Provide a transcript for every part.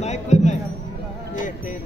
Baik lên này. Ye, tên.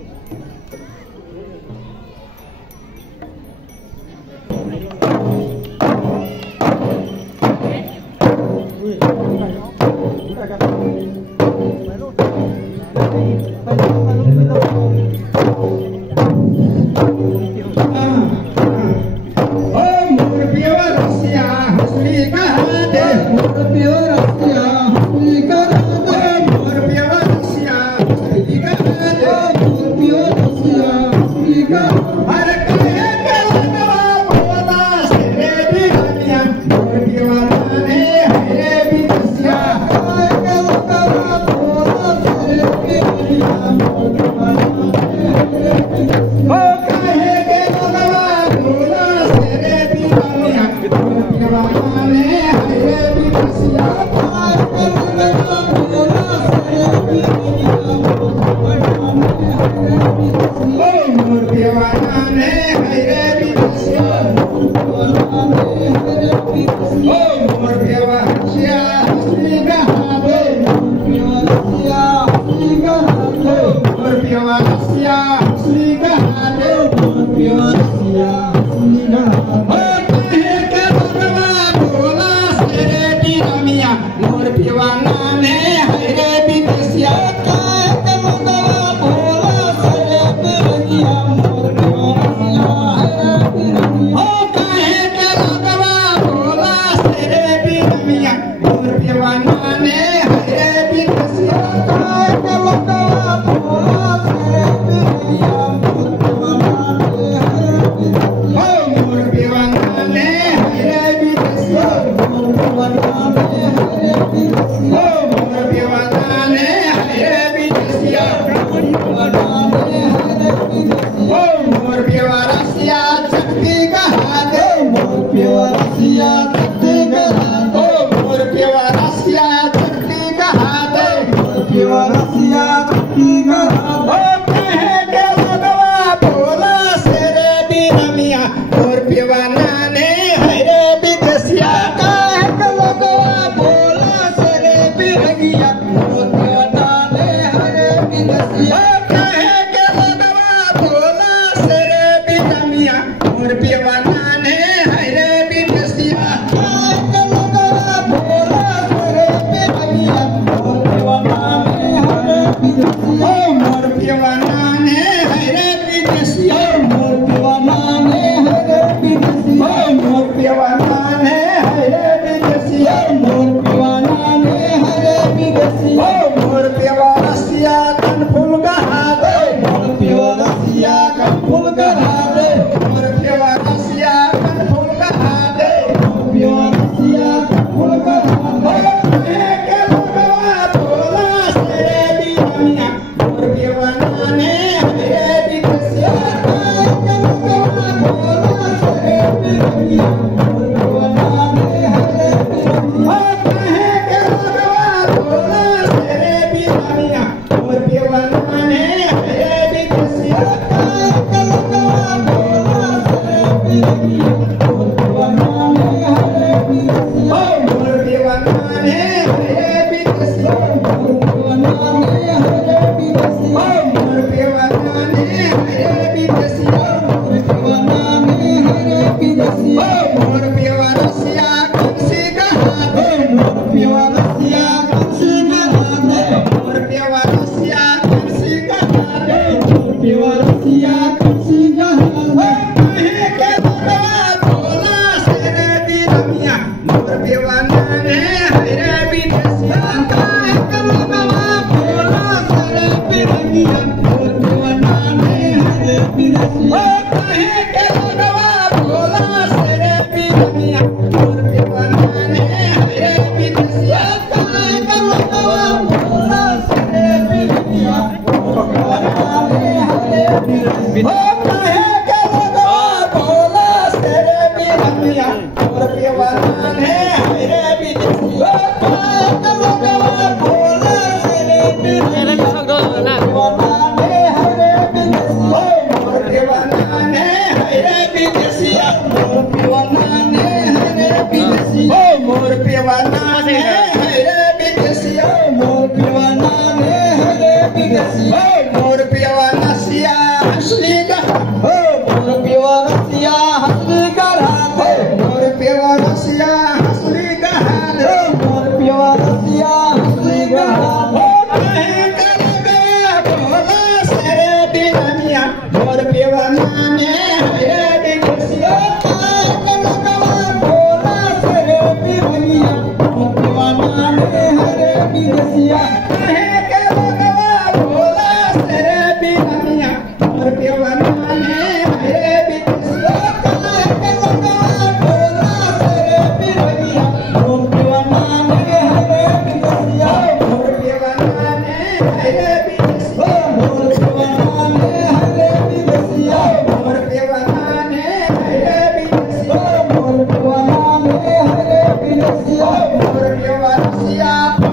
विदेशिया कहे के लगवा भोला तेरे बिरनिया मोर पियवाना ने हरे विदेशिया कहे के लगवा भोला तेरे बिरनिया मोर पियवाना ने हरे विदेशिया मोर पियवाना ने हरे विदेशिया मोर पियवाना ने हरे विदेशिया मोर पियवाना ने हरे विदेशिया मोर पियवाना ने हरे विदेशिया मोर पियवासिया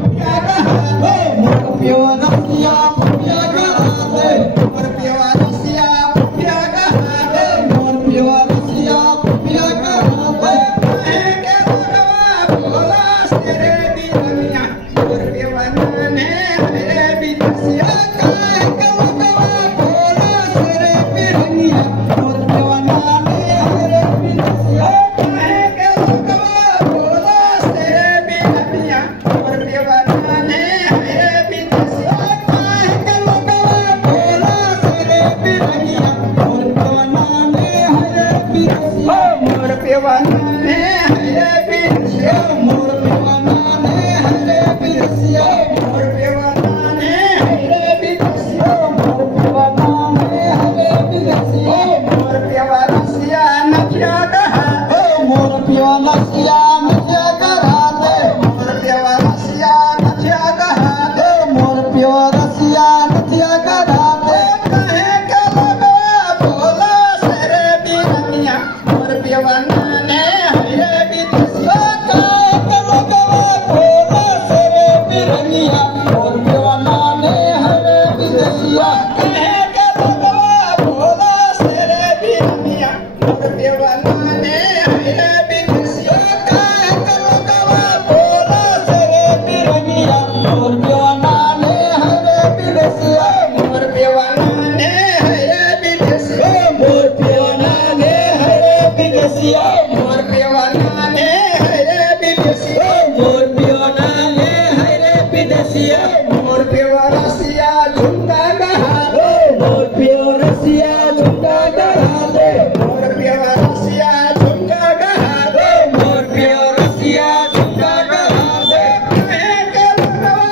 पिया कहा मोर पियवासिया पिया कहा मोर पियवासिया पिया कहा मोर पियवासिया पिया कहा कहे के लगवा भोला तेरे बिरनिया मोर पियवाना ने हरे विदेशिया कहे के लगवा भोला तेरे बिरनिया मोर पियवाना ने हरे विदेशिया कहे के लगवा भोला तेरे बिरनिया मोर पियवाना ने हरे विदेशिया कहे के लगवा भोला तेरे बिरनिया मोर पियवाना ने हरे विदेशिया मोर पियवाना ने हरे विदेशिया मोर पियवाना ने हरे विदेशिया मोर पियवाना ने हरे विदेशिया मोर पियवाना ने हरे विदेशिया मोर पियवासिया नचिया कहा मोर पियवासिया नचिया कहा मोर पियवासिया नचिया कहा मोर पियवासिया नचिया कहा कहे के लगवा भोला तेरे बिरनिया मोर पियवाना ने हरे विदेशिया कहे के लगवा भोला तेरे बिरनिया मोर पियवाना ने हरे विदेशिया कहे के लगवा भोला तेरे बिरनिया मोर पियवाना ने हरे विदेशिया कहे के लगवा भोला तेरे बिरनिया मोर पियवाना ने हरे विदेशिया मोर पियवाना ने हरे विदेशिया मोर पियवाना ने हरे विदेशिया मोर पियवाना ने हरे विदेशिया मोर पियवाना ने हरे विदेशिया मोर पियवासिया झुंडा कहा मोर पियवासिया झुंडा कहा मोर पियवासिया झुंडा कहा मोर पियवासिया झुंडा कहा कहे के लगवा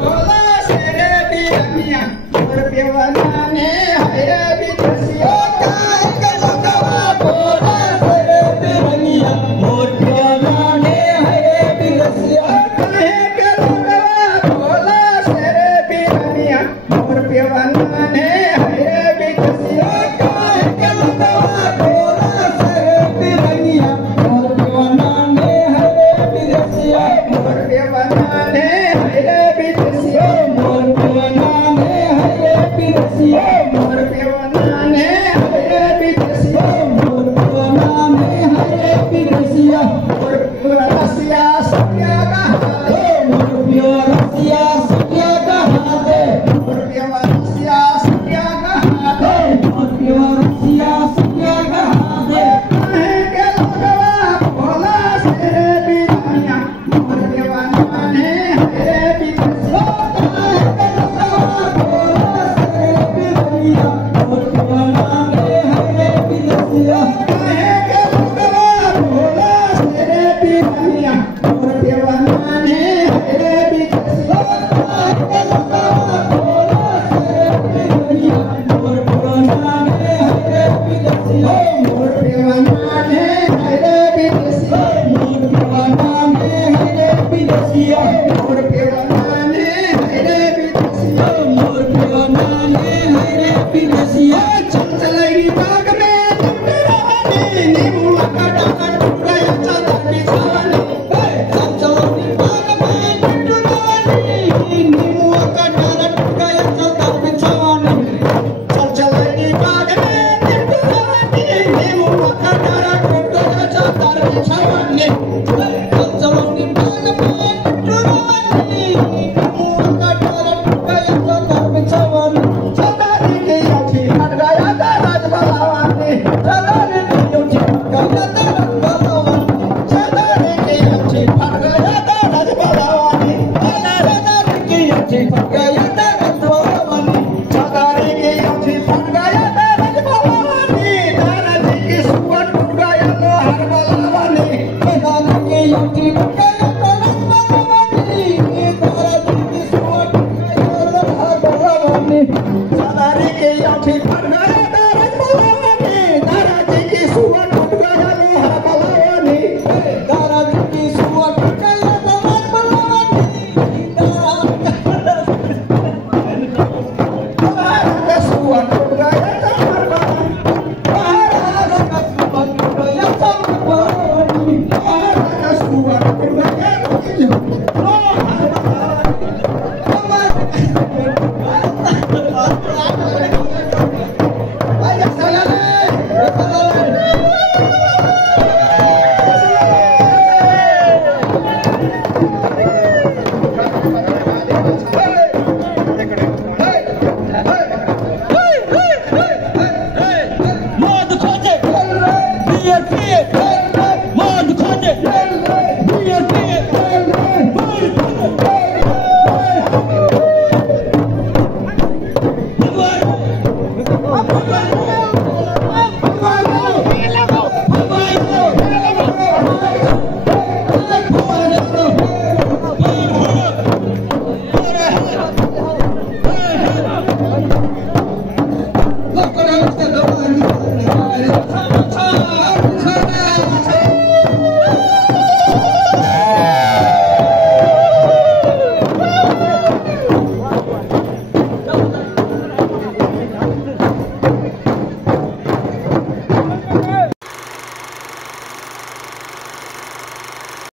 भोला तेरे बिरनिया मोर पियवाना ने हरे विदेशिया कहे के लगवा भोला तेरे बिरनिया मोर पियवाना ने हरे विदेशिया कहे के लगवा भोला तेरे बिरनिया मोर पियवाना ने हरे विदेशिया कहे के लगवा भोला तेरे बिरनिया मोर पियवाना ने हरे विदेशिया मोर पियवाना ने हरे विदेशिया मोर पियवाना ने हरे विदेशिया मोर पियवाना ने हरे विदेशिया मोर पियवाना ने हरे विदेशिया मोर पियवासिया सत्या कहा मोर पियवासिया सत्या कहा मोर पियवासिया सत्या कहा मोर पियवासिया सत्या कहा कहे के लगवा भोला तेरे बिरनिया मोर पियवाना ने हरे विदेशिया कहे के लगवा भोला तेरे बिरनिया मोर पियवाना ने हरे विदेशिया कहे के लगवा भोला तेरे बिरनिया मोर पियवाना ने हरे विदेशिया कहे के लगवा भोला तेरे बिरनिया मोर पियवाना ने हरे विदेशिया मोर पियवाना ने हरे विदेशिया मोर पियवाना ने हरे विदेशिया मोर पियवाना ने हरे विदेशिया मोर पियवाना ने हरे विदेशिया चंचलई बाग में टुकड़ाने नींबू का डाका टुकड़ा चाचा बिछाने चंचलई बाग में टुकड़ाने नींबू का